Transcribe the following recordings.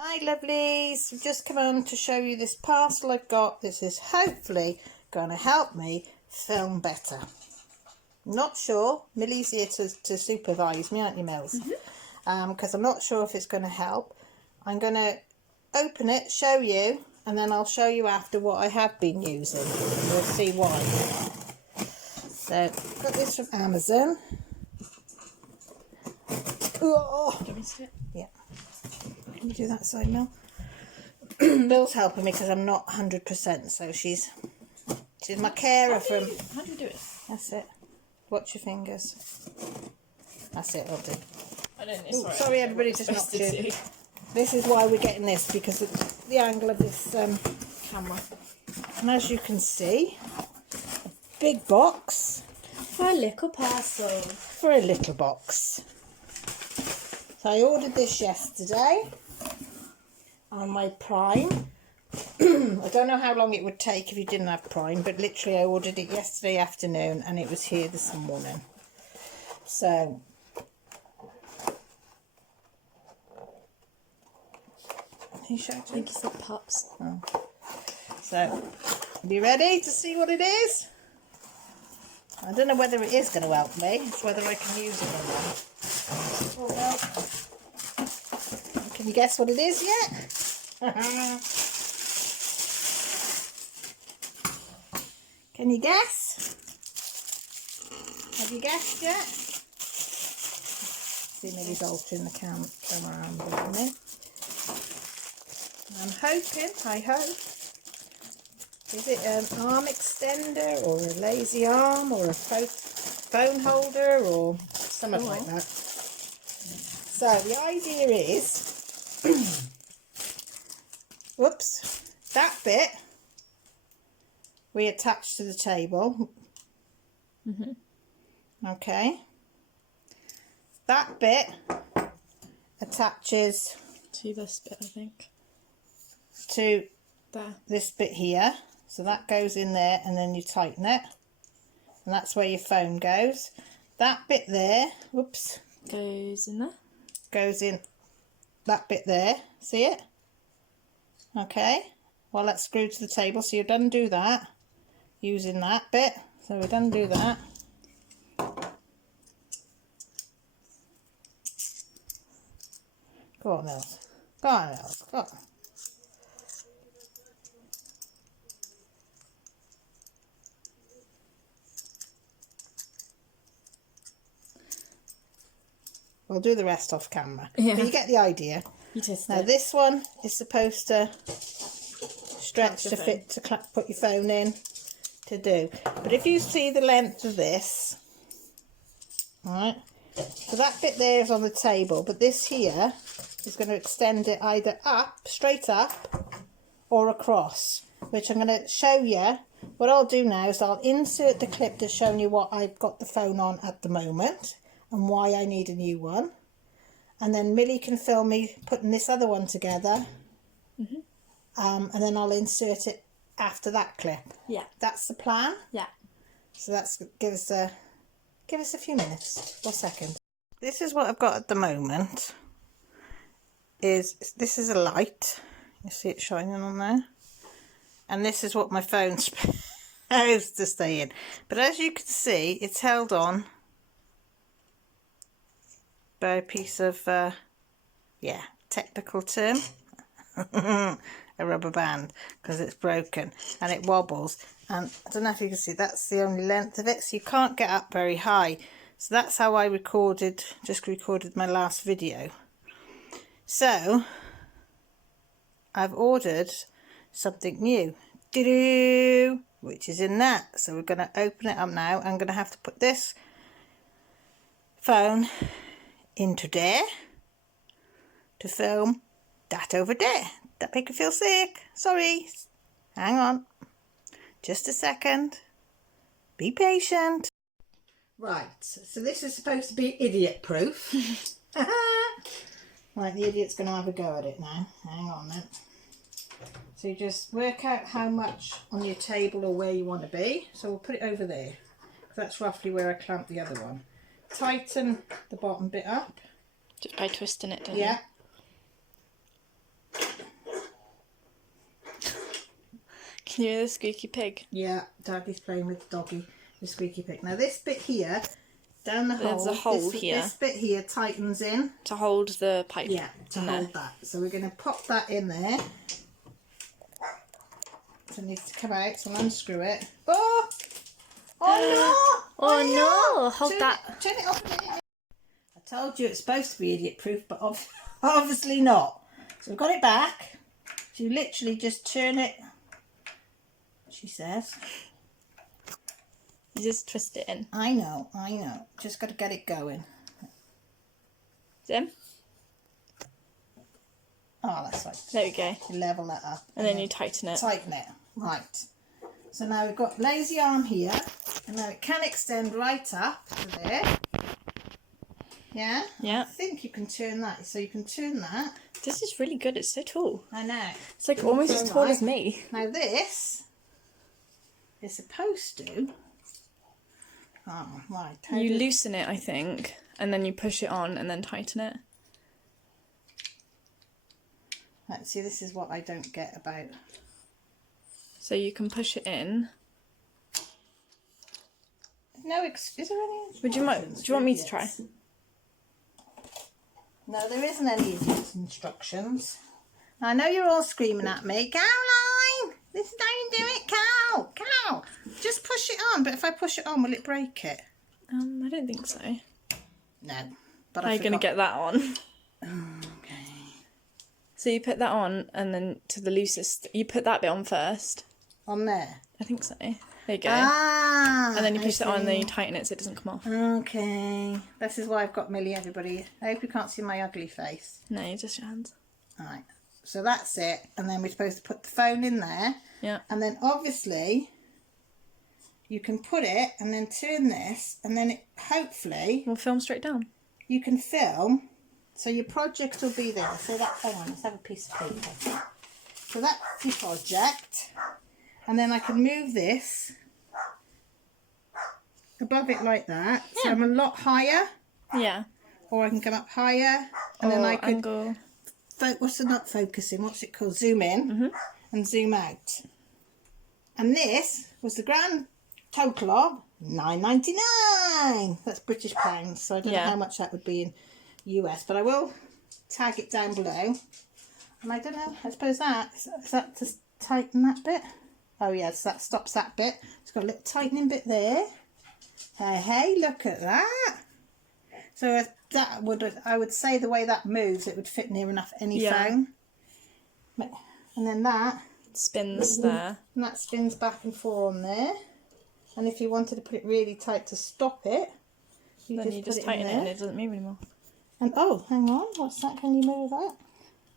Hi lovelies, I've just come on to show you this parcel I've got. This is hopefully going to help me film better. Not sure. Millie's here to supervise me, aren't you, Mills? Because I'm not sure if it's going to help. I'm going to open it, show you, and then I'll show you after what I have been using. We'll see why. So, got this from Amazon. Oh, Do you want me to sit? yeah. Can you do that side, Mel? Bill's helping me because I'm not 100%, so she's my carer from... How do you do it? That's it. Watch your fingers. That's it, I'll do. I don't know. Ooh, sorry everybody, just knocked you. This is why we're getting this, because of the angle of this camera. And as you can see, a big box. For a little parcel. For a little box. So I ordered this yesterday on my Prime. I don't know how long it would take if you didn't have Prime, but literally I ordered it yesterday afternoon and it was here this morning. So can you show it? I think it's the pups. Oh. So are you ready to see what it is? I don't know whether it is going to help me. It's whether I can use it or not. Oh, well. Can you guess what it is yet? Can you guess? Have you guessed yet? See, Millie's altering the camera around a minute. I'm hoping, I hope. Is it an arm extender or a lazy arm or a phone holder or something like that? So the idea is, whoops, that bit we attach to the table. Okay. That bit attaches To this bit, I think. to There. this bit here. So that goes in there and then you tighten it. And that's where your phone goes. That bit there, whoops, Goes in there. goes in that bit there. See it? Okay. Well, let's screw to the table. So you'd undo that using that bit. So we'd undo that. Go on, Nels. Go on, Nels. Go on. We'll do the rest off camera. Yeah. But you get the idea. You test Now it. this one is supposed to stretch Clamp to your fit to put your phone in to do. But if you see the length of this, alright, so that bit there is on the table, but this here is going to extend it either up, straight up, or across, which I'm going to show you. What I'll do now is I'll insert the clip that's showing you what I've got the phone on at the moment and why I need a new one. And then Millie can film me putting this other one together. And then I'll insert it after that clip. Yeah. That's the plan. Yeah. So that's give us a few minutes or seconds. This is what I've got at the moment. This is a light. You see it shining on there. And this is what my phone's supposed to stay in. But as you can see, it's held on by a piece of, technical term, a rubber band, because it's broken and it wobbles. And I don't know if you can see, that's the only length of it, so you can't get up very high. So that's how I just recorded my last video. So I've ordered something new, which is in that. So we're going to open it up now. I'm going to have to put this phone into there to film that over there. That make you feel sick? Sorry. Hang on. Just a second. Be patient. Right, so this is supposed to be idiot proof. Right, the idiot's going to have a go at it now. Hang on then. So you just work out how much on your table or where you want to be. So we'll put it over there. That's roughly where I clamped the other one. Tighten the bottom bit up. Just by twisting it, don't you? Yeah. You're the squeaky pig. Yeah, Daddy's playing with Doggy, the squeaky pig. Now this bit here, down the hole. There's a hole this, here. This bit here tightens in. To hold the pipe. Yeah, to hold there. that. So we're going to pop that in there. So it needs to come out, so I'll unscrew it. Oh! Oh no! Oh no! Hold turn that. Turn it off a minute. I told you it's supposed to be idiot proof, but obviously not. So we've got it back. So you literally just turn it, she says. You just twist it in. I know. Just got to get it going. Zim? Oh, that's right. There we go. You level that up. And then you tighten it. Tighten it. Right. So now we've got lazy arm here. And now it can extend right up to there. Yeah? Yeah. I think you can turn that. So you can turn that. This is really good. It's so tall. I know. It's like almost as tall as me. Now this is supposed to... Oh, right. You loosen it, I think, and then you push it on and then tighten it. Let's see, this is what I don't get about... So you can push it in. No, is there any... Would you do you want me to try? No, there isn't any instructions. I know you're all screaming at me. Caroline! This is how you do it, Cal! Just push it on, but if I push it on, will it break it? I don't think so. No. But How are you going to get that on? Okay. So you put that on and then to the loosest... You put that bit on first. On there? I think so. There you go. Ah! And then you push it on and then you tighten it so it doesn't come off. Okay. This is why I've got Millie, everybody. I hope you can't see my ugly face. No, just your hands. Alright. So that's it. And then we're supposed to put the phone in there. Yeah. And then obviously... You can put it and then turn this and then it hopefully We'll film straight down. you can film. So your project will be there. So that, hang on, let's have a piece of paper. So that's your project. And then I can move this above it like that. Yeah. So I'm a lot higher. Yeah. Or I can come up higher. And then I could, angle. what's the not focusing? What's it called? Zoom in and zoom out. And this was the grand total of $9.99. That's British pounds, so I don't know how much that would be in US, but I will tag it down below. And I don't know, I suppose that is that to tighten that bit? Oh yes, that stops that bit. It's got a little tightening bit there. Hey, look at that. So that would, I would say the way that moves, it would fit near enough any phone. And then that spins there. And that spins back and forth on there. And if you wanted to put it really tight to stop it, you just tighten it and it doesn't move anymore. And oh, hang on, what's that? Can you move that?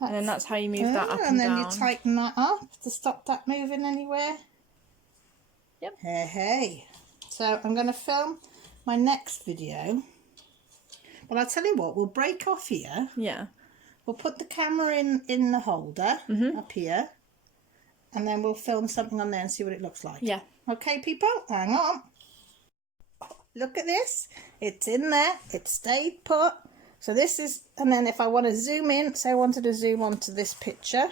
And then that's how you move that up and then down. you tighten that up to stop that moving anywhere. Yep. Hey. So I'm going to film my next video. But I'll tell you what, we'll break off here. Yeah. We'll put the camera in the holder up here. And then we'll film something on there and see what it looks like. Yeah. Okay, people, hang on. Look at this. It's in there. It stayed put. So this is, and then if I want to zoom in, say I wanted to zoom onto this picture.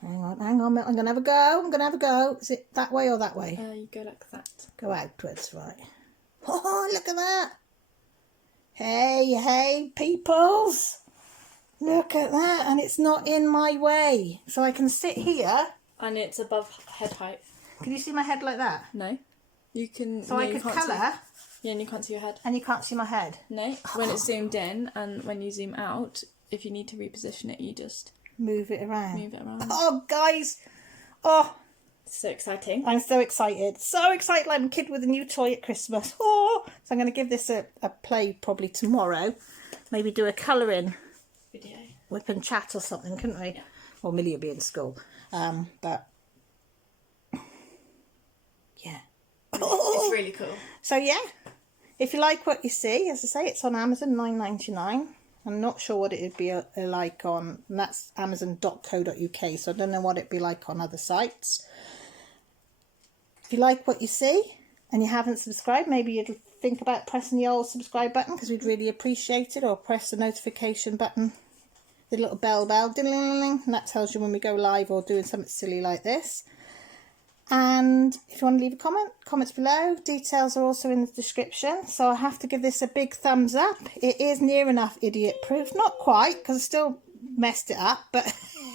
Hang on. I'm going to have a go. Is it that way or that way? You go like that. Go outwards, right. Oh, look at that. Hey, peoples. Look at that. And it's not in my way. So I can sit here. And it's above head height. Can you see my head like that? No. You can... So I could colour. Yeah, and you can't see your head. And you can't see my head. No. When it's zoomed in and when you zoom out, if you need to reposition it, you just... Move it around. Move it around. Oh, guys. Oh. So exciting. I'm so excited. So excited like I'm a kid with a new toy at Christmas. Oh. So I'm going to give this a play probably tomorrow. Maybe do a colouring Video. Whip and chat or something, couldn't we? Yeah. Well, Millie will be in school. But... yeah. It's really cool. So yeah, if you like what you see, as I say, it's on Amazon, $9.99. I'm not sure what it would be like on, and that's amazon.co.uk, so I don't know what it'd be like on other sites. If you like what you see and you haven't subscribed, maybe you'd think about pressing the old subscribe button, because we'd really appreciate it, or press the notification button, the little bell, ding, and that tells you when we go live or doing something silly like this. And if you want to leave a comment, comments below. Details are also in the description. So I have to give this a big thumbs up. It is near enough idiot proof. Not quite, because I still messed it up. But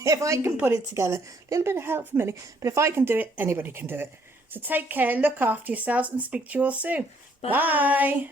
if I can put it together, a little bit of help from Millie. But if I can do it, anybody can do it. So take care, look after yourselves, and speak to you all soon. Bye.